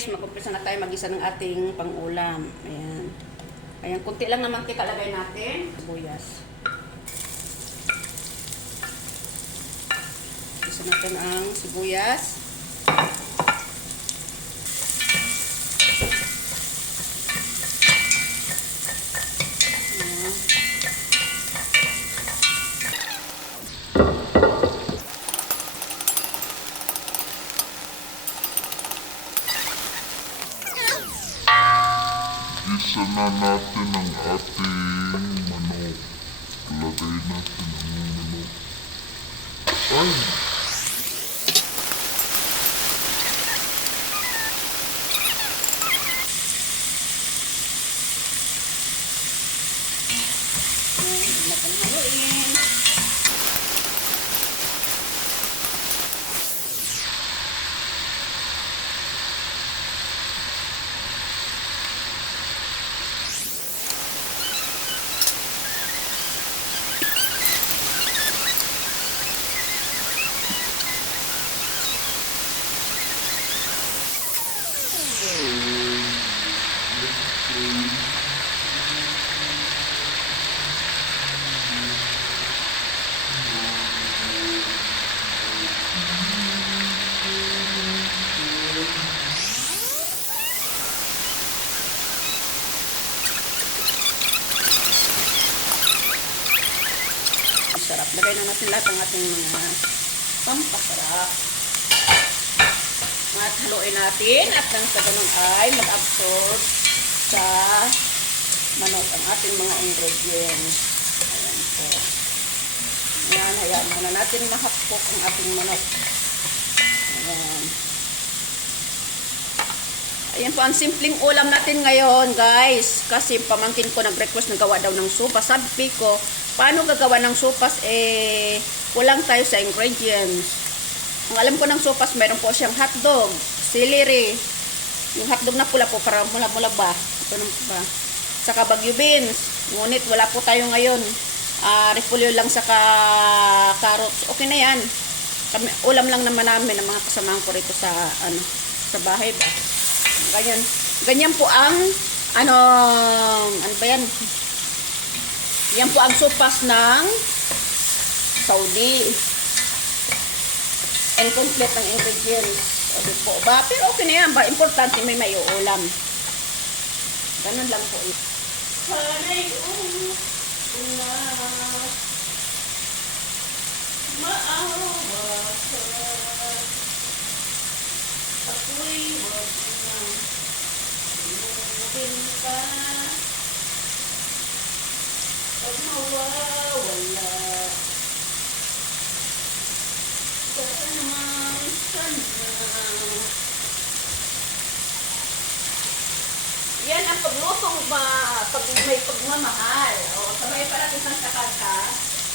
Guys, mag-umpisa na tayo mag-isa ng ating pang-ulam. Ayan. Ayan, kunti lang naman kita lagay natin. Sibuyas. Isa natin ang sibuyas. Na natin ang ating manok. Lagay natin ang manok. Ay! Ating mga pampasarap. At haluin natin at nang sa ganun ay mag-absorb sa manok ang ating mga ingredients. Ayan po. Ayan, hayaan muna natin mahapok ang ating manok. Ayan. Ayan po, ang simpleng ulam natin ngayon, guys. Kasi pamangkin ko nag-request na gawa daw ng sopa. Sabi ko, paano gagawa ng sopas? Eh, kulang tayo sa ingredients. Ang alam ko ng sopas, mayroon po siyang hotdog, celery, yung hotdog na pula po, para mula-mula ba? Ito po ba? Saka bagyo beans. Ngunit wala po tayo ngayon. Ah, repolyo lang saka carrots. Okay na yan. Kami, ulam lang naman namin ng mga kasamahan ko rito sa ano sa bahay ba. Ganyan. Ganyan po ang ano ano ba yan? Yan po ang sopas ng Saudi. Incomplete ang ingredients. O di po ba? Pero okay na yan ba? Importante may may ulam. Ganun lang po. Sana'y una maawa ka ako'y wag na Tumulin ka Pag mawawala Sana naman sana Paglutong ba, pag may pagmamahal. O, sabay pa natin sa kanta.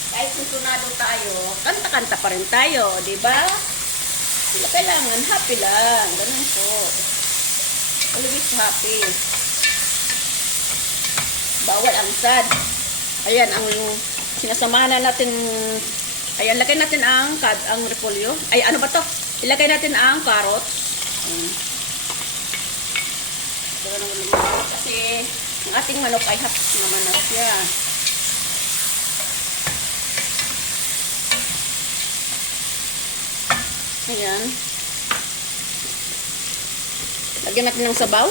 Kahit suntunado tayo, kanta-kanta pa rin tayo, di ba? Sila kailangan happy lang. Ganun po. Always happy. Bawal ang sad. Ayan, ang sinasamahan na natin. Ayan, lagay natin ang kad, ang repolyo. Ay, ano ba to? Ilagay natin ang carrots. Ayan. Pero naman naman, kasi ang ating manok ay half naman na siya. Ayan. Lagyan natin ng sabaw.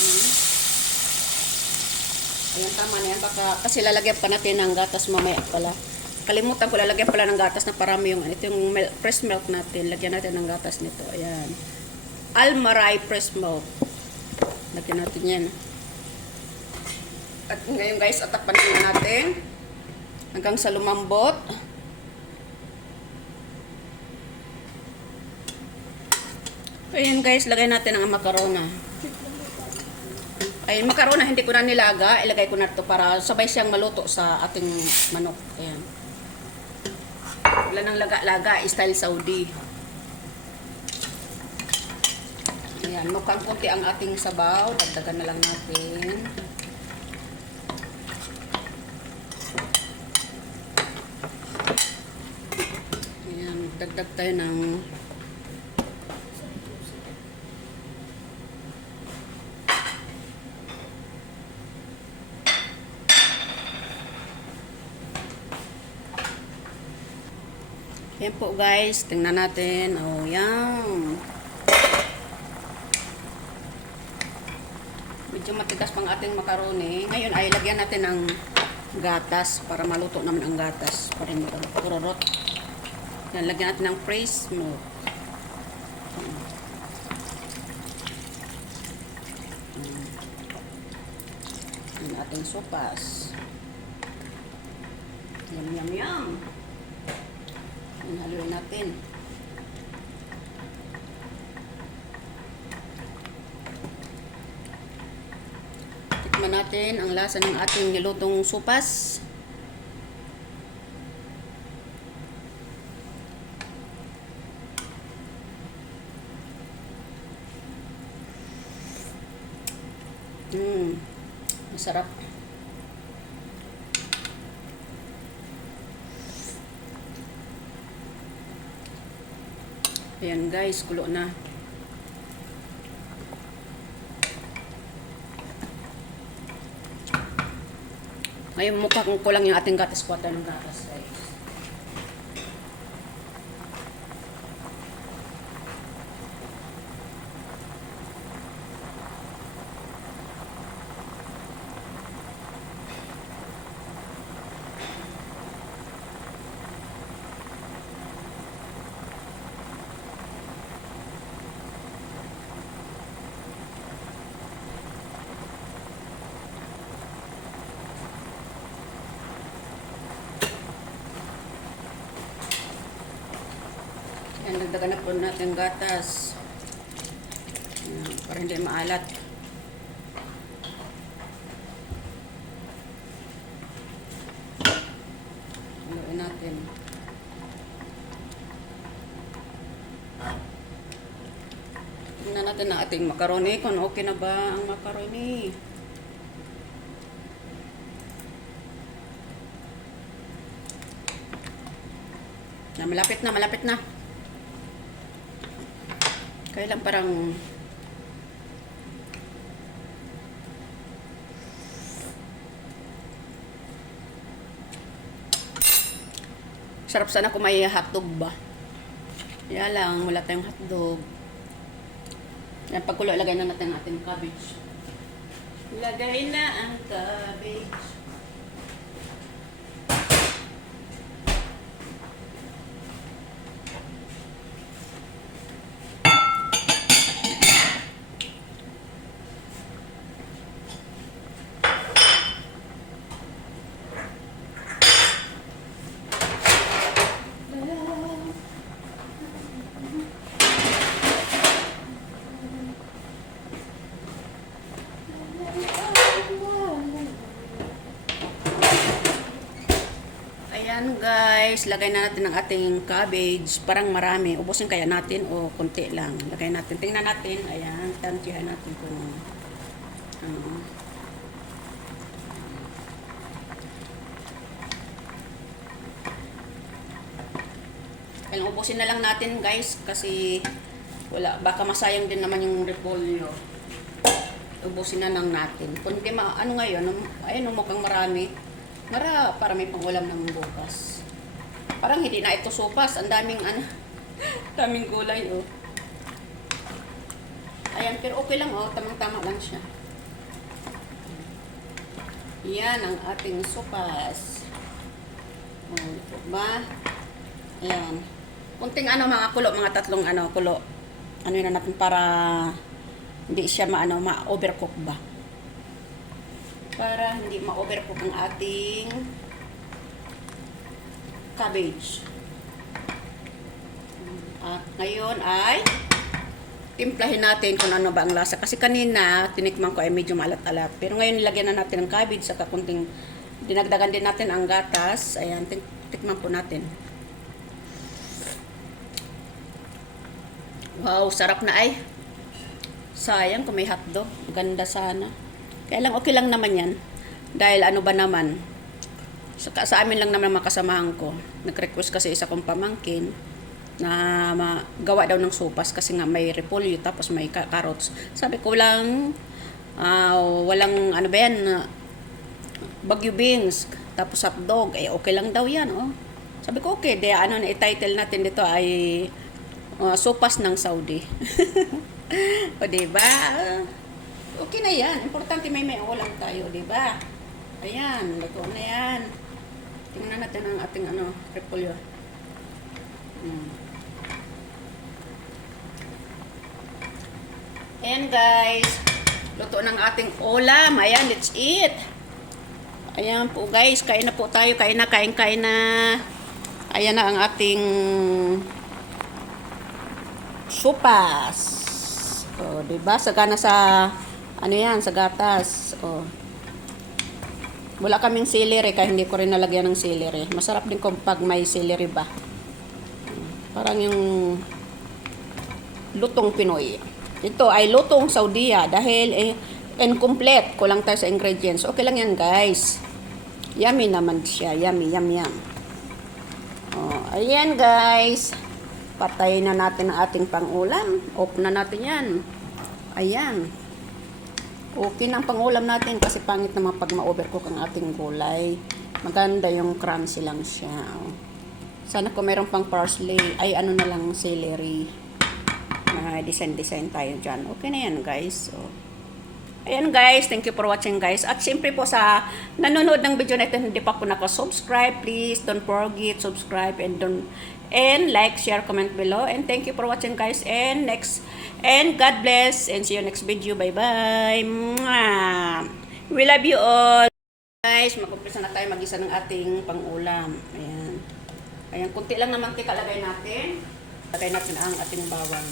Ayan. Ayan, tama na yan. Baka, kasi lalagyan pa natin ng gatas mamaya pala. Kalimutan ko, lalagyan pala ng gatas na parami yung, ito yung mil- fresh milk natin. Lagyan natin ng gatas nito. Ayan. Almaray fresh milk. Lagyan natin yan. At ngayon guys, atakpan na natin. Hanggang sa lumambot. Ayan guys, lagay natin ang makarona. Ay, makarona hindi ko na nilaga. Ilagay ko na ito para sabay siyang maluto sa ating manok. Ayan. Wala nang laga-laga, style Saudi. Ayan, mukhang kunti ang ating sabaw. Dagdagan na lang natin. Ayan. Magdagdag tayo ng Yan po guys, tingnan natin. Oh, yan. Medyo matigas pang ating makaroni. Ngayon ay lagyan natin ng gatas para maluto naman ang gatas. Para hindi kururot. Yan, lagyan natin ng fresh milk. Yan ating sopas. Yum, yum, yum. Yan, haluin natin. Tikman natin ang lasa ng ating nilutong supas. Mmm, masarap. Ayan guys, kulo na. Ngayon mukha kong kulang yung ating gatas quarter ng gatas guys. Dagdagan na po natin gatas. Ayan, para hindi maalat. Haluin natin. Tingnan natin ang ating macaroni kung okay na ba ang macaroni. Na malapit na, malapit na. Kaya lang parang Sarap sana kung may hotdog ba. Kaya lang, wala tayong hotdog. Yan, pagkulo, ilagay na natin ang ating cabbage. Ilagay na ang cabbage. Ayan guys, lagay na natin ang ating cabbage. Parang marami. Ubusin kaya natin o konti lang. Lagay natin. Tingnan natin. Ayan, tantihan natin kung ano. Kaya ubusin na lang natin guys kasi wala baka masayang din naman yung repolyo. Ubusin na lang natin. Kung hindi ma ano ngayon, ayun mukhang marami. Mara, para may pangulam ng bukas. Parang hindi na ito sopas. Ang daming ano, daming gulay oh. Ayan, pero okay lang oh. Tamang-tama lang siya. Yan ang ating sopas. Oh, ito ba? Ayan. Kunting ano mga kulo, mga tatlong ano, kulo. Ano yun na natin para hindi siya maano, ma-overcook ba? Para hindi ma-overcook ang ating cabbage. At ngayon ay timplahin natin kung ano ba ang lasa. Kasi kanina, tinikman ko ay medyo maalat-alat. Pero ngayon nilagyan na natin ng cabbage saka kunting dinagdagan din natin ang gatas. Ayan, tik- tikman po natin. Wow, sarap na ay. Sayang kung may hotdog. Ganda sana. Kaya lang okay lang naman yan. Dahil ano ba naman, sa, sa amin lang naman mga kasamahan ko. Nag-request kasi isa kong pamangkin. na magawa daw ng sopas kasi nga may repolyo tapos may carrots. Sabi ko walang ah, walang ano ba yan ah, bagyo beans tapos hotdog eh okay lang daw yan oh. Sabi ko okay, de ano na i-title natin dito ay ah, sopas ng Saudi. o di ba? Okay na yan. Importante may may ulam tayo, di ba? Ayan, luto na yan. Tingnan natin ang ating ano, repolyo. Hmm. Ayan guys, luto ng ating ulam. Ayan, let's eat. Ayan po guys, kain na po tayo. Kain na, kain, kain na. Ayan na ang ating sopas. O, di ba? Sagana sa, ano yan, sa gatas. O. Wala kaming celery, kaya hindi ko rin nalagyan ng celery. Masarap din kung pag may celery ba. Parang yung lutong Pinoy. Ito ay lutong Saudiya dahil eh, incomplete. Kulang tayo sa ingredients. Okay lang yan, guys. Yummy naman siya. Yummy, yum, yum. Oh, ayan, guys. Patayin na natin ang ating pangulam. Off na natin yan. Ayan. Okay na ang pangulam natin kasi pangit naman pag ma-overcook ang ating gulay. Maganda yung crunchy lang siya. Sana kung meron pang parsley, ay ano na lang, celery. Na design-design tayo dyan. Okay na yan, guys. So, ayan, guys. Thank you for watching, guys. At siyempre po sa nanonood ng video na ito, hindi pa po naka-subscribe, please don't forget, subscribe, and don't and like, share, comment below. And thank you for watching, guys. And next, and God bless. And see you next video. Bye-bye. We love you all. Guys, mag-umpisa na tayo mag-isa ng ating pang-ulam. Ayan. Ayan, kunti lang na mantika lagay natin. Lagay natin ang ating bawang.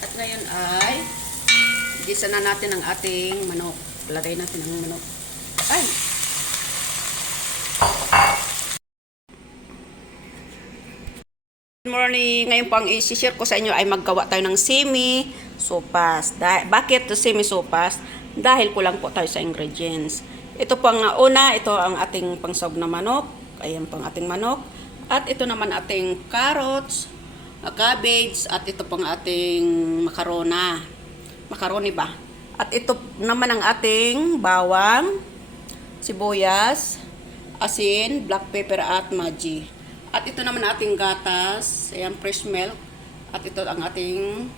At ngayon ay gisa na natin ang ating manok. Lagay natin ang manok. Ay! Good morning. Ngayon po ang i-share ko sa inyo ay maggawa tayo ng semi sopas. Bakit to semi sopas? Dahil kulang po tayo sa ingredients. Ito po ang una, ito ang ating pangsog na manok. Ayan po ang ating manok. At ito naman ating carrots, uh, cabbage, at ito pong ating makarona. Macaroni ba? At ito naman ang ating bawang, sibuyas, asin, black pepper at magi. At ito naman ating gatas, ayan fresh milk. At ito ang ating